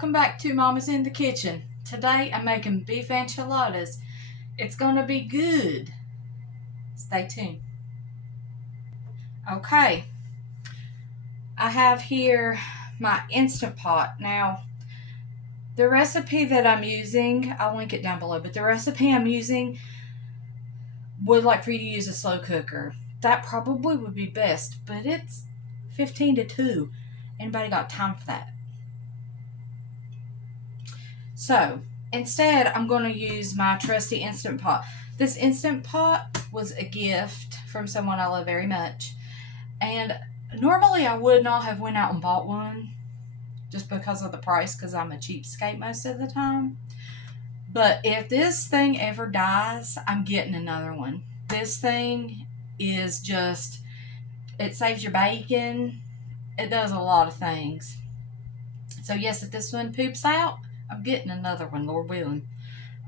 welcome back to Mama's in the Kitchen. Today I'm making beef enchiladas. It's gonna be good. Stay tuned. Okay, I have here my Instant Pot. Now, the recipe that I'm using, I'll link it down below, but the recipe I'm using would like for you to use a slow cooker. That probably would be best, but it's 15 to 2. Anybody got time for that? So instead, I'm going to use my trusty Instant Pot. This Instant Pot was a gift from someone I love very much. And normally I would not have went out and bought one just because of the price, because I'm a cheapskate most of the time. But if this thing ever dies, I'm getting another one. This thing is just, it saves your bacon. It does a lot of things. So yes, if this one poops out, I'm getting another one, Lord willing.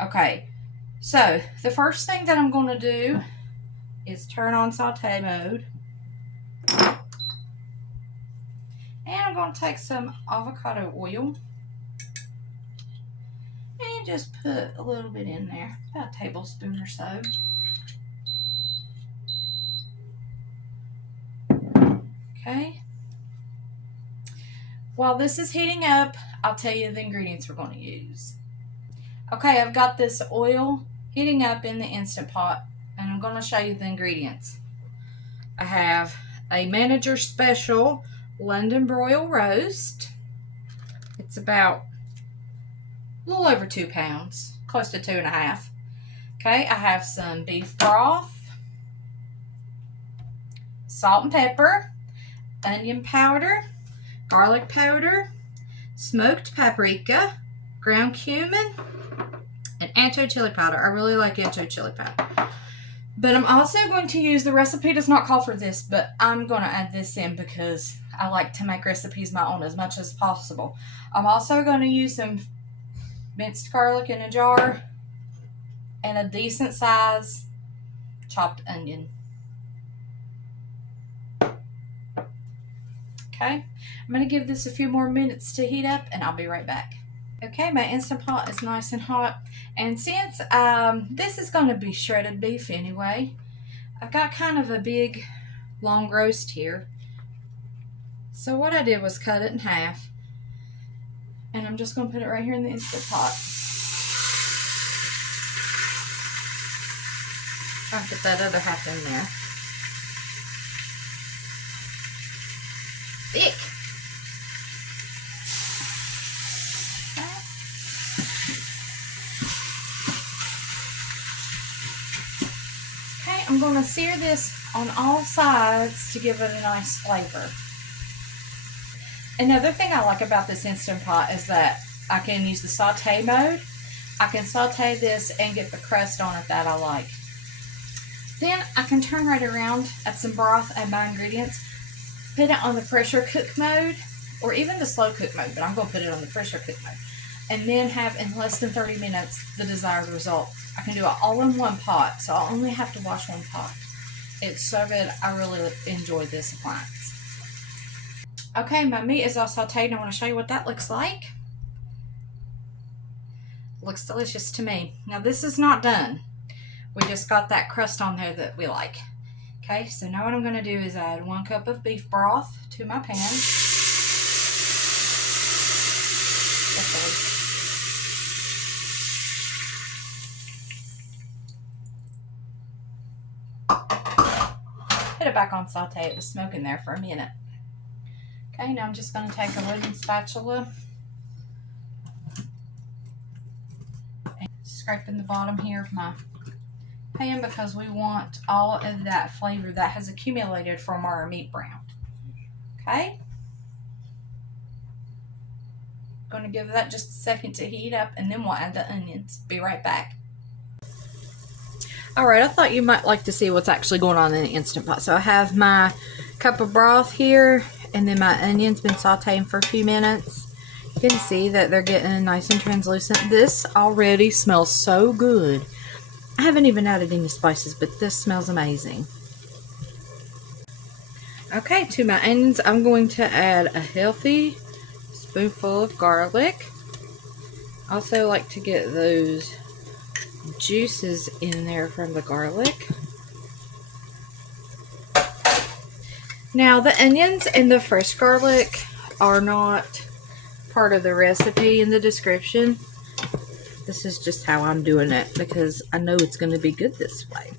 Okay, so the first thing that I'm going to do is turn on saute mode. And I'm going to take some avocado oil and just put a little bit in there, about a tablespoon or so. Okay. While this is heating up, I'll tell you the ingredients we're going to use. Okay, I've got this oil heating up in the Instant Pot, and I'm going to show you the ingredients. I have a Manager Special London broil roast. It's about a little over 2 pounds, close to 2.5. Okay, I have some beef broth, salt and pepper, onion powder, garlic powder, smoked paprika, ground cumin, and ancho chili powder. I really like ancho chili powder. But I'm also going to use, the recipe does not call for this, but I'm going to add this in because I like to make recipes my own as much as possible. I'm also going to use some minced garlic in a jar and a decent size chopped onion. Okay, I'm going to give this a few more minutes to heat up and I'll be right back. Okay, my Instant Pot is nice and hot, and since this is going to be shredded beef anyway, I've got kind of a big long roast here. So what I did was cut it in half, and I'm just going to put it right here in the Instant Pot. I'll put that other half in there. Thick. Okay, I'm going to sear this on all sides to give it a nice flavor. Another thing I like about this Instant Pot is that I can use the saute mode. I can saute this and get the crust on it that I like. Then I can turn right around, add some broth, add my ingredients, put it on the pressure cook mode, or even the slow cook mode, but I'm going to put it on the pressure cook mode, and then have in less than 30 minutes the desired result. I can do it all in one pot, so I'll only have to wash one pot. It's so good. I really enjoy this appliance. Okay, my meat is all sauteed, and I want to show you what that looks like. Looks delicious to me. Now this is not done. We just got that crust on there that we like. Okay, so now what I'm going to do is add 1 cup of beef broth to my pan. Put it back on saute. It was smoking there for a minute. Okay, now I'm just going to take a wooden spatula and scraping the bottom here of my pan because we want all of that flavor that has accumulated from our meat brown. Okay, going to give that just a second to heat up, and then we'll add the onions. Be right back. Alright, I thought you might like to see what's actually going on in the Instant Pot. So I have my cup of broth here, and then my onions been sauteing for a few minutes. You can see that they're getting nice and translucent. This already smells so good. I haven't even added any spices, but this smells amazing. Okay, to my onions, I'm going to add a healthy spoonful of garlic. Also like to get those juices in there from the garlic. Now the onions and the fresh garlic are not part of the recipe in the description. This is just how I'm doing it because I know it's going to be good this way.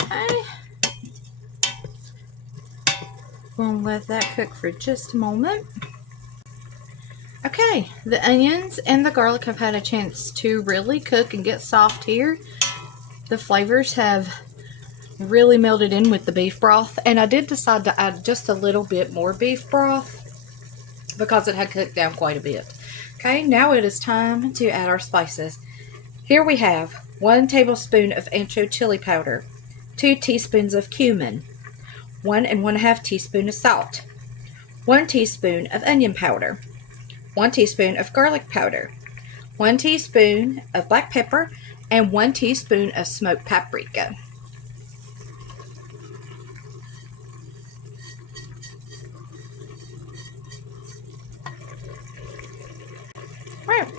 Okay. We'll let that cook for just a moment. Okay, the onions and the garlic have had a chance to really cook and get soft here. The flavors have really melted in with the beef broth, and I did decide to add just a little bit more beef broth because it had cooked down quite a bit. Okay, now it is time to add our spices. Here we have 1 tablespoon of ancho chili powder, 2 teaspoons of cumin, 1 1/2 teaspoon of salt, 1 teaspoon of onion powder, 1 teaspoon of garlic powder, 1 teaspoon of black pepper, and 1 teaspoon of smoked paprika. Right.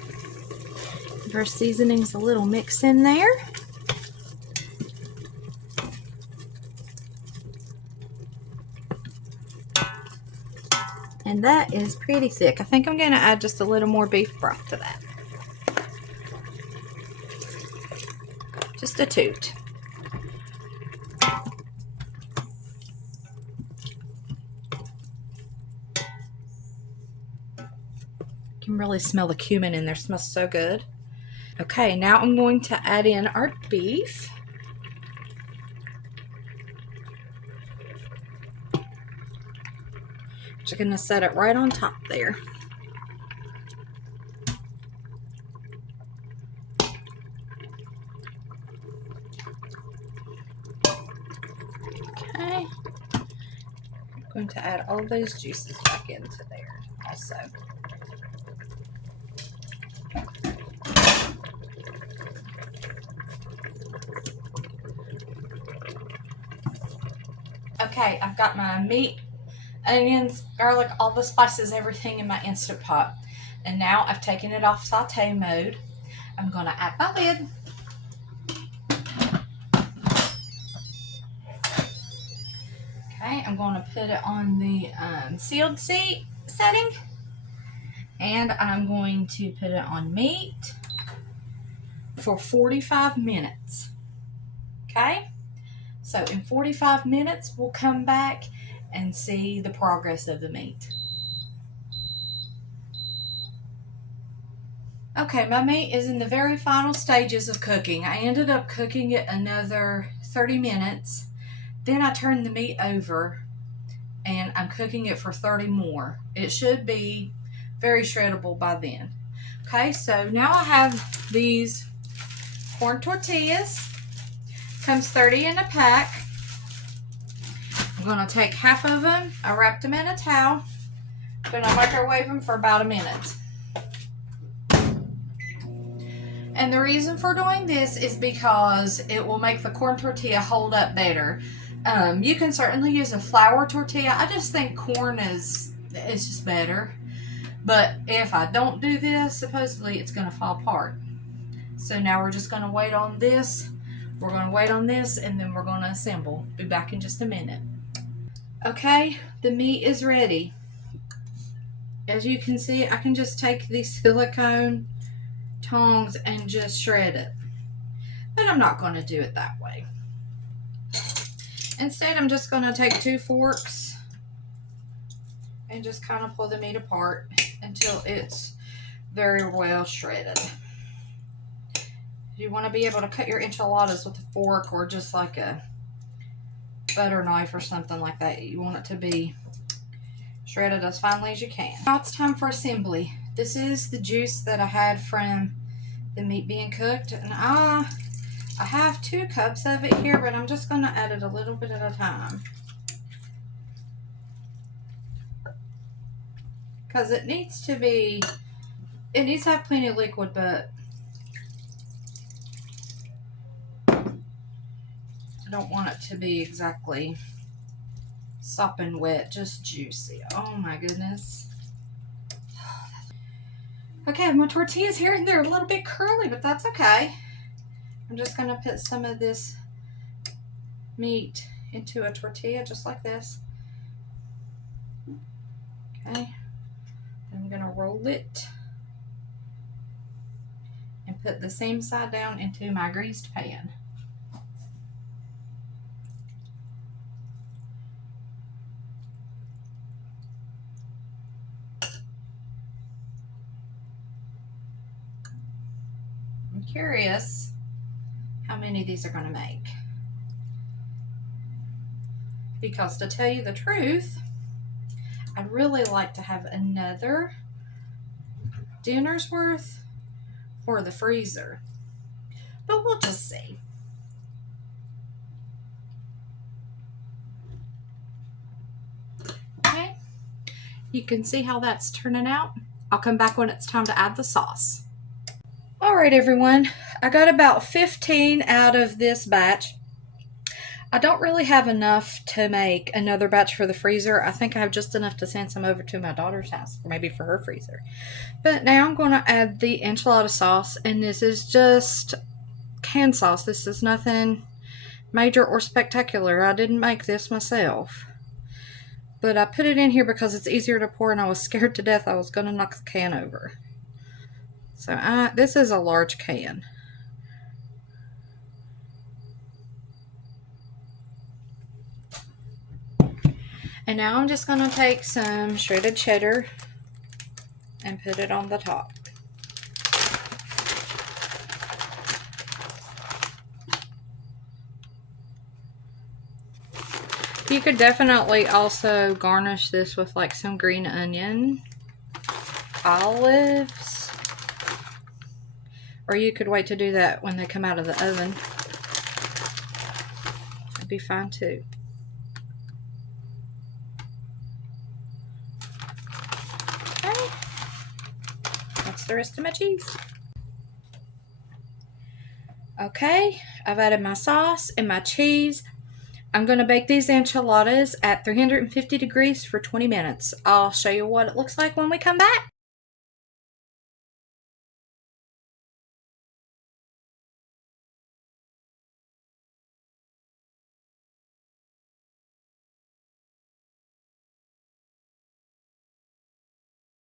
Give our seasonings a little mix in there. And that is pretty thick. I think I'm going to add just a little more beef broth to that. Just a toot. You can really smell the cumin in there. It smells so good. Okay, now I'm going to add in our beef. Just going to set it right on top there. Okay. I'm going to add all those juices back into there also. Okay, I've got my meat, onions, garlic, all the spices, everything in my Instant Pot. And now I've taken it off saute mode. I'm going to add my lid. Okay, I'm going to put it on the sealed setting. And I'm going to put it on meat for 45 minutes. Okay? So in 45 minutes, we'll come back and see the progress of the meat. Okay, my meat is in the very final stages of cooking. I ended up cooking it another 30 minutes. Then I turned the meat over and I'm cooking it for 30 more. It should be very shreddable by then. Okay, so now I have these corn tortillas. Comes 30 in a pack. I'm going to take half of them. I wrapped them in a towel. I'm going to microwave them for about a minute. And the reason for doing this is because it will make the corn tortilla hold up better. You can certainly use a flour tortilla. I just think corn it's just better. But if I don't do this, supposedly it's going to fall apart. So now we're just going to wait on this. We're going to wait on this and then we're going to assemble. Be back in just a minute. Okay, the meat is ready. As you can see, I can just take these silicone tongs and just shred it. But I'm not going to do it that way. Instead, I'm just going to take 2 forks and just kind of pull the meat apart until it's very well shredded. You want to be able to cut your enchiladas with a fork or just like a butter knife or something like that. You want it to be shredded as finely as you can. Now it's time for assembly. This is the juice that I had from the meat being cooked, and I have 2 cups of it here, but I'm just going to add it a little bit at a time because it needs to have plenty of liquid, but I don't want it to be exactly sopping wet, just juicy. Oh my goodness. Okay, I have my tortillas here and they're a little bit curly, but that's okay. I'm just going to put some of this meat into a tortilla just like this. Okay. I'm going to roll it and put the same side down into my greased pan. I'm curious how many of these are going to make. Because to tell you the truth, I'd really like to have another dinner's worth for the freezer. But we'll just see. Okay. You can see how that's turning out. I'll come back when it's time to add the sauce. All right, everyone. I got about 15 out of this batch. I don't really have enough to make another batch for the freezer. I think I have just enough to send some over to my daughter's house, or maybe for her freezer. But now I'm going to add the enchilada sauce, and this is just canned sauce. This is nothing major or spectacular. I didn't make this myself. But I put it in here because it's easier to pour, and I was scared to death I was going to knock the can over. So this is a large can. And now I'm just going to take some shredded cheddar and put it on the top. You could definitely also garnish this with like some green onion, olives, or you could wait to do that when they come out of the oven. That'd be fine too. Okay, that's the rest of my cheese. Okay, I've added my sauce and my cheese. I'm going to bake these enchiladas at 350 degrees for 20 minutes. I'll show you what it looks like when we come back.